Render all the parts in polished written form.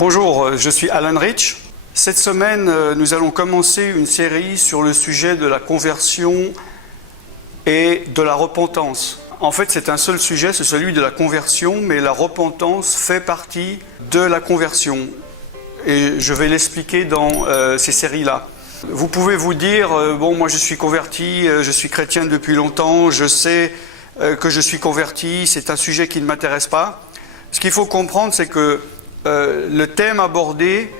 Bonjour, je suis Alan Rich. Cette semaine, nous allons commencer une série sur le sujet de la conversion et de la repentance. En fait, c'est un seul sujet, c'est celui de la conversion, mais la repentance fait partie de la conversion. Et je vais l'expliquer dans ces séries-là. Vous pouvez vous dire, bon, moi je suis converti, je suis chrétien depuis longtemps, je sais que je suis converti, c'est un sujet qui ne m'intéresse pas. Ce qu'il faut comprendre, c'est que le thème abordé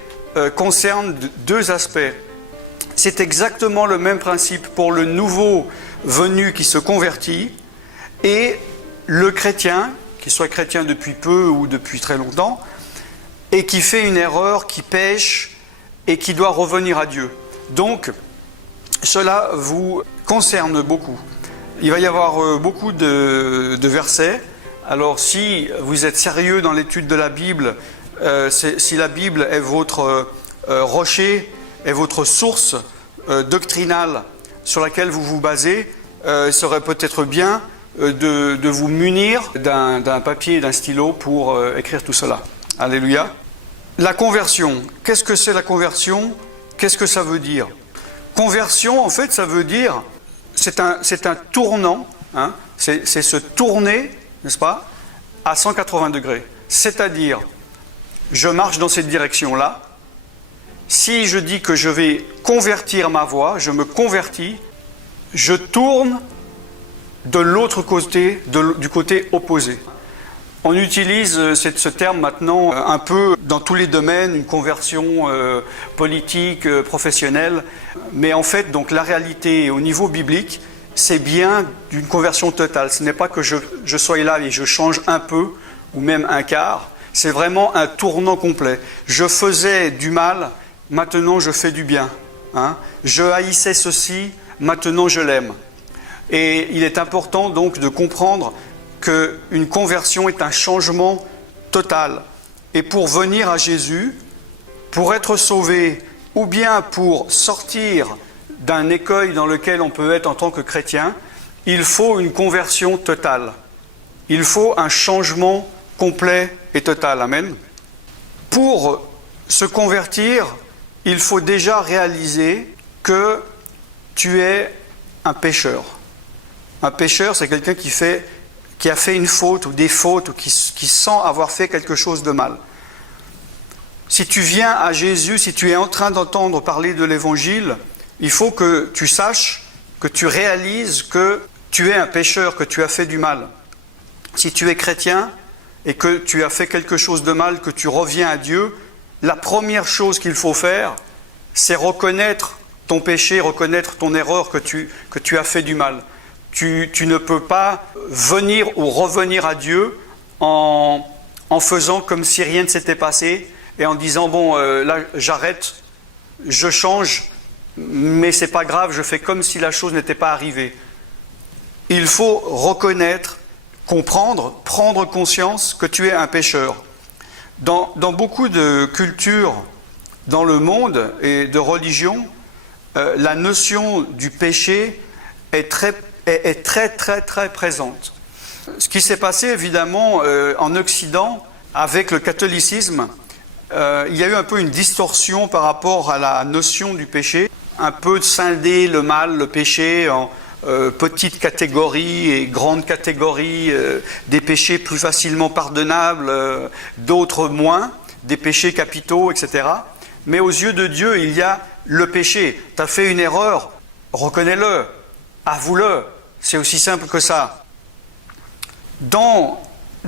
concerne deux aspects. C'est exactement le même principe pour le nouveau venu qui se convertit et le chrétien, qu'il soit chrétien depuis peu ou depuis très longtemps, et qui fait une erreur, qui pêche et qui doit revenir à Dieu. Donc, cela vous concerne beaucoup. Il va y avoir beaucoup de versets. Alors, si vous êtes sérieux dans l'étude de la Bible, si la Bible est votre rocher, est votre source doctrinale sur laquelle vous vous basez, il serait peut-être bien de vous munir d'un papier et d'un stylo pour écrire tout cela. Alléluia. La conversion. Qu'est-ce que c'est la conversion? Qu'est-ce que ça veut dire? Conversion, en fait, ça veut dire, c'est un tournant, hein, c'est se tourner, n'est-ce pas, à 180 degrés. C'est-à-dire, je marche dans cette direction-là. Si je dis que je vais convertir ma voie, je me convertis, je tourne de l'autre côté, du côté opposé. On utilise ce terme maintenant un peu dans tous les domaines, une conversion politique, professionnelle. Mais en fait, donc la réalité au niveau biblique, c'est bien d'une conversion totale. Ce n'est pas que je sois là et je change un peu, ou même un quart. C'est vraiment un tournant complet. Je faisais du mal, maintenant je fais du bien. Hein. Je haïssais ceci, maintenant je l'aime. Et il est important donc de comprendre qu'une conversion est un changement total. Et pour venir à Jésus, pour être sauvé, ou bien pour sortir d'un écueil dans lequel on peut être en tant que chrétien, il faut une conversion totale. Il faut un changement complet et total. Amen. Pour se convertir, il faut déjà réaliser que tu es un pécheur. Un pécheur, c'est quelqu'un qui a fait une faute ou des fautes ou qui sent avoir fait quelque chose de mal. Si tu viens à Jésus, si tu es en train d'entendre parler de l'Évangile, il faut que tu saches, que tu réalises que tu es un pécheur, que tu as fait du mal. Si tu es chrétien et que tu as fait quelque chose de mal, que tu reviens à Dieu, la première chose qu'il faut faire, c'est reconnaître ton péché, reconnaître ton erreur, que tu as fait du mal. Tu ne peux pas venir ou revenir à Dieu en faisant comme si rien ne s'était passé et en disant, bon, là, j'arrête, je change, mais c'est pas grave, je fais comme si la chose n'était pas arrivée. Il faut reconnaître, comprendre, prendre conscience que tu es un pécheur. Dans beaucoup de cultures dans le monde et de religions, la notion du péché est très présente. Ce qui s'est passé évidemment en Occident avec le catholicisme, il y a eu un peu une distorsion par rapport à la notion du péché, un peu scinder le mal, le péché en petites catégories et grandes catégories, des péchés plus facilement pardonnables, d'autres moins, des péchés capitaux, etc. Mais aux yeux de Dieu, il y a le péché. Tu as fait une erreur, reconnais-le, avoue-le. C'est aussi simple que ça. Dans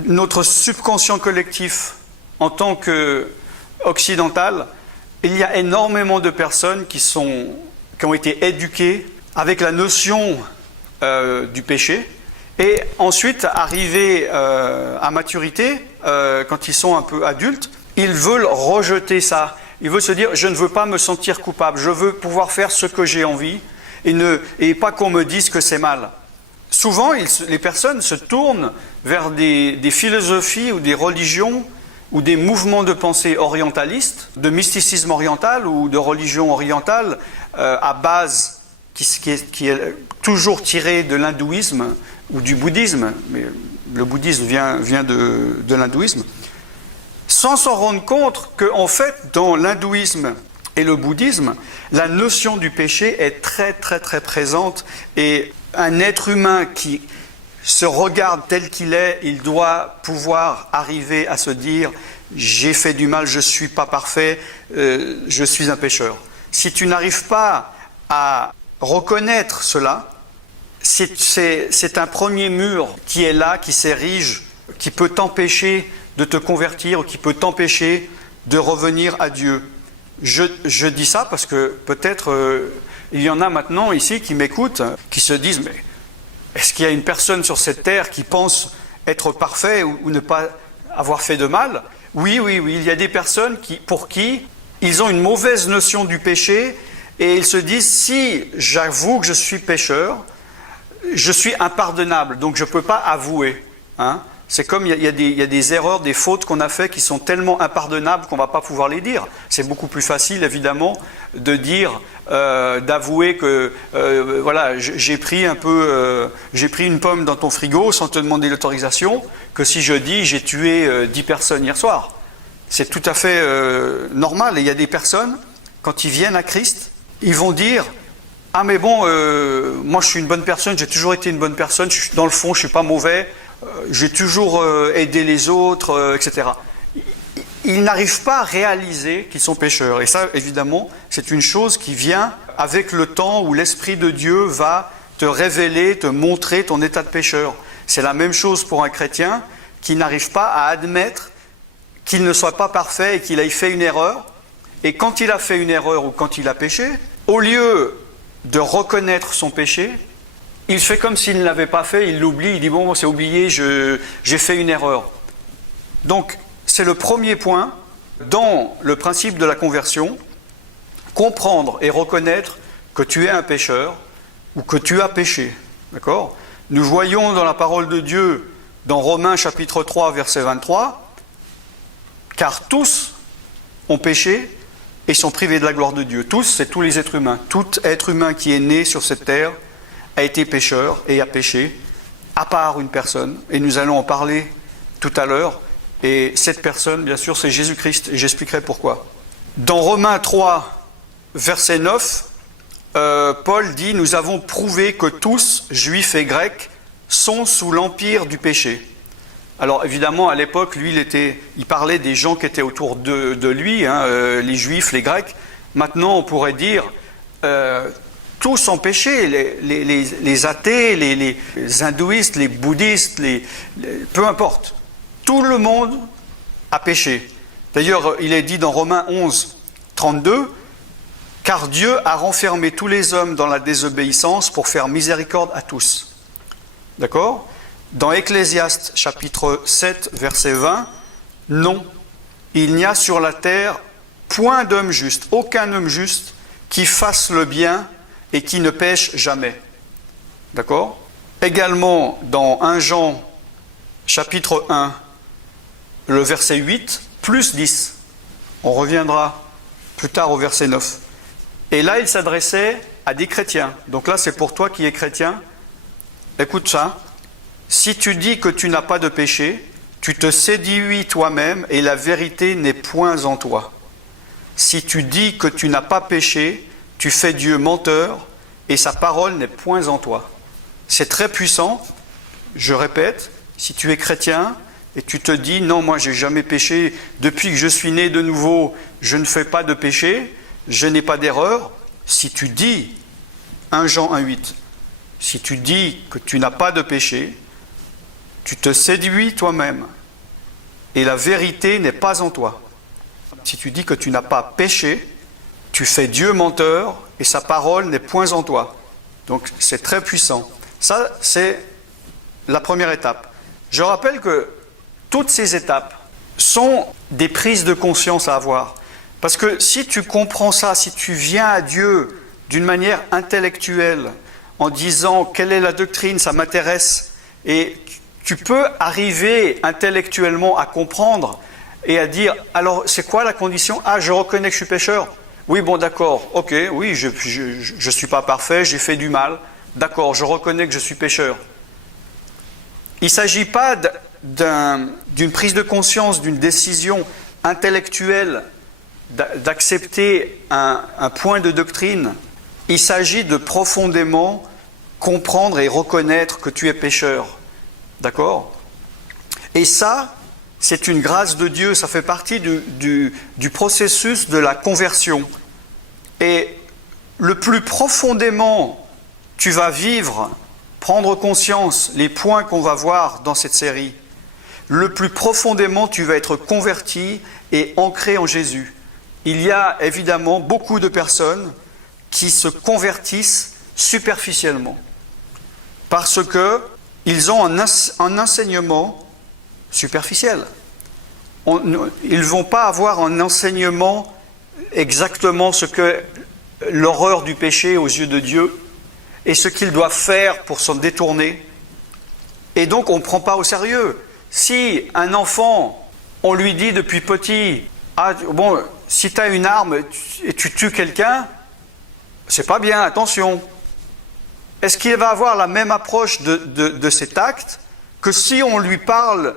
notre subconscient collectif, en tant qu'occidental, il y a énormément de personnes qui ont été éduquées avec la notion du péché. Et ensuite, arrivés à maturité, quand ils sont un peu adultes, ils veulent rejeter ça. Ils veulent se dire, je ne veux pas me sentir coupable, je veux pouvoir faire ce que j'ai envie et pas qu'on me dise que c'est mal. Souvent, les personnes se tournent vers des philosophies ou des religions ou des mouvements de pensée orientalistes, de mysticisme oriental ou de religion orientale à base qui est toujours tiré de l'hindouisme ou du bouddhisme, mais le bouddhisme vient de l'hindouisme, sans s'en rendre compte qu'en fait, dans l'hindouisme et le bouddhisme, la notion du péché est très très très présente, et un être humain qui se regarde tel qu'il est, il doit pouvoir arriver à se dire « j'ai fait du mal, je ne suis pas parfait, je suis un pécheur ». Si tu n'arrives pas à reconnaître cela, c'est un premier mur qui est là, qui s'érige, qui peut t'empêcher de te convertir, qui peut t'empêcher de revenir à Dieu. Je dis ça parce que peut-être il y en a maintenant ici qui m'écoutent, qui se disent « mais est-ce qu'il y a une personne sur cette terre qui pense être parfait ou ne pas avoir fait de mal ?» Oui, il y a des personnes pour qui ils ont une mauvaise notion du péché et ils se disent « si j'avoue que je suis pécheur, je suis impardonnable, donc je ne peux pas avouer. » C'est comme il y a des erreurs, des fautes qu'on a fait qui sont tellement impardonnables qu'on ne va pas pouvoir les dire. C'est beaucoup plus facile, évidemment, de dire, d'avouer que voilà, j'ai pris une pomme dans ton frigo sans te demander l'autorisation, que si je dis j'ai tué 10 personnes hier soir. C'est tout à fait normal. Et il y a des personnes, quand ils viennent à Christ, ils vont dire « Ah mais bon, moi je suis une bonne personne, j'ai toujours été une bonne personne, dans le fond je ne suis pas mauvais. » J'ai toujours aidé les autres, etc. Ils n'arrivent pas à réaliser qu'ils sont pécheurs. Et ça, évidemment, c'est une chose qui vient avec le temps où l'Esprit de Dieu va te révéler, te montrer ton état de pécheur. C'est la même chose pour un chrétien qui n'arrive pas à admettre qu'il ne soit pas parfait et qu'il ait fait une erreur. Et quand il a fait une erreur ou quand il a péché, au lieu de reconnaître son péché, il fait comme s'il ne l'avait pas fait, il l'oublie, il dit « bon, c'est oublié, j'ai fait une erreur ». Donc, c'est le premier point dans le principe de la conversion, comprendre et reconnaître que tu es un pécheur ou que tu as péché. D'accord ? Nous voyons dans la parole de Dieu, dans Romains chapitre 3, verset 23, « car tous ont péché et sont privés de la gloire de Dieu ». Tous, c'est tous les êtres humains. Tout être humain qui est né sur cette terre a été pécheur et a péché, à part une personne, et nous allons en parler tout à l'heure, et cette personne, bien sûr, c'est Jésus-Christ, et j'expliquerai pourquoi. Dans Romains 3, verset 9, Paul dit « Nous avons prouvé que tous, juifs et grecs, sont sous l'empire du péché. » Alors évidemment, à l'époque, lui, il parlait des gens qui étaient autour de lui, les juifs, les grecs. Maintenant, on pourrait dire tous ont péché, les athées, les hindouistes, les bouddhistes, peu importe. Tout le monde a péché. D'ailleurs, il est dit dans Romains 11, 32, « Car Dieu a renfermé tous les hommes dans la désobéissance pour faire miséricorde à tous. » D'accord ? Dans Ecclésiaste chapitre 7, verset 20, « Non, il n'y a sur la terre point d'homme juste, aucun homme juste qui fasse le bien et qui ne pêche jamais. » D'accord ? Également, dans 1 Jean, chapitre 1, le verset 8, plus 10. On reviendra plus tard au verset 9. Et là, il s'adressait à des chrétiens. Donc là, c'est pour toi qui es chrétien. Écoute ça. « Si tu dis que tu n'as pas de péché, tu te séduis toi-même et la vérité n'est point en toi. Si tu dis que tu n'as pas péché, tu fais Dieu menteur et sa parole n'est point en toi. » C'est très puissant. Je répète, si tu es chrétien et tu te dis « Non, moi j'ai jamais péché, depuis que je suis né de nouveau, je ne fais pas de péché, je n'ai pas d'erreur. » Si tu dis, 1 Jean 1,8, si tu dis que tu n'as pas de péché, tu te séduis toi-même et la vérité n'est pas en toi. Si tu dis que tu n'as pas péché, tu fais Dieu menteur et sa parole n'est point en toi. Donc c'est très puissant. Ça, c'est la première étape. Je rappelle que toutes ces étapes sont des prises de conscience à avoir. Parce que si tu comprends ça, si tu viens à Dieu d'une manière intellectuelle, en disant quelle est la doctrine, ça m'intéresse, et tu peux arriver intellectuellement à comprendre et à dire, alors c'est quoi la condition ? Ah, je reconnais que je suis pécheur. Oui, bon, d'accord, ok, oui, je ne suis pas parfait, j'ai fait du mal. D'accord, je reconnais que je suis pécheur. Il ne s'agit pas d'une prise de conscience, d'une décision intellectuel d'accepter un point de doctrine. Il s'agit de profondément comprendre et reconnaître que tu es pécheur. D'accord ? Et ça, c'est une grâce de Dieu, ça fait partie du processus de la conversion. Et le plus profondément tu vas vivre, prendre conscience, les points qu'on va voir dans cette série, le plus profondément tu vas être converti et ancré en Jésus. Il y a évidemment beaucoup de personnes qui se convertissent superficiellement parce qu'ils ont un enseignement superficiel. Ils ne vont pas avoir un enseignement exactement ce que l'horreur du péché aux yeux de Dieu et ce qu'ils doivent faire pour s'en détourner. Et donc on ne prend pas au sérieux. Si un enfant, on lui dit depuis petit, ah, bon, si tu as une arme et tu tues quelqu'un, c'est pas bien, attention. Est-ce qu'il va avoir la même approche de cet acte que si on lui parle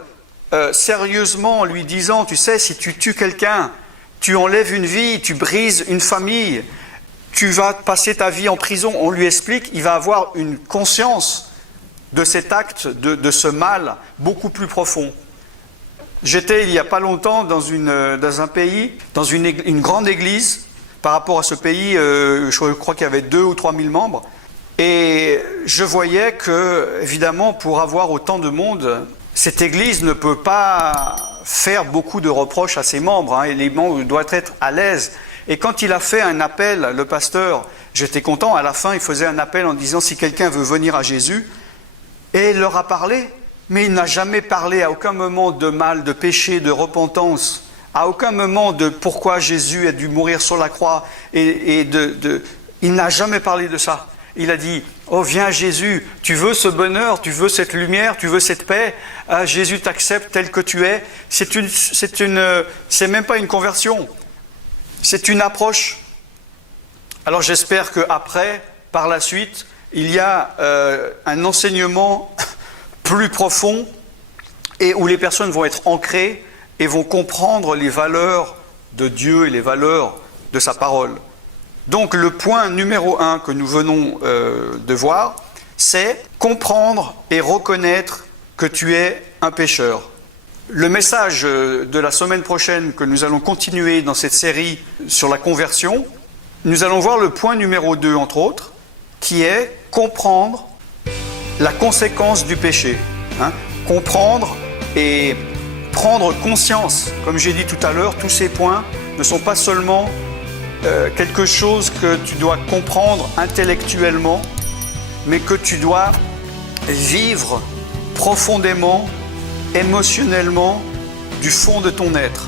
sérieusement en lui disant, tu sais, si tu tues quelqu'un, tu enlèves une vie, tu brises une famille, tu vas passer ta vie en prison, on lui explique, il va avoir une conscience de cet acte, de ce mal beaucoup plus profond. J'étais il n'y a pas longtemps dans un pays, dans une grande église. Par rapport à ce pays, je crois qu'il y avait 2 ou 3 000 membres. Et je voyais que, évidemment, pour avoir autant de monde, cette église ne peut pas faire beaucoup de reproches à ses membres. Et les membres doivent être à l'aise. Et quand il a fait un appel, le pasteur, j'étais content. À la fin, il faisait un appel en disant si quelqu'un veut venir à Jésus. Et il leur a parlé. Mais il n'a jamais parlé à aucun moment de mal, de péché, de repentance. À aucun moment de pourquoi Jésus a dû mourir sur la croix. Il n'a jamais parlé de ça. Il a dit, oh viens Jésus, tu veux ce bonheur, tu veux cette lumière, tu veux cette paix. Ah, Jésus t'accepte tel que tu es. C'est même pas une conversion. C'est une approche. Alors j'espère qu'après, par la suite, il y a un enseignement plus profond et où les personnes vont être ancrées et vont comprendre les valeurs de Dieu et les valeurs de sa parole. Donc le point numéro 1 que nous venons de voir, c'est comprendre et reconnaître que tu es un pécheur. Le message de la semaine prochaine que nous allons continuer dans cette série sur la conversion, nous allons voir le point numéro 2 entre autres, qui est comprendre la conséquence du péché. Comprendre et prendre conscience, comme j'ai dit tout à l'heure, tous ces points ne sont pas seulement quelque chose que tu dois comprendre intellectuellement, mais que tu dois vivre profondément, émotionnellement, du fond de ton être.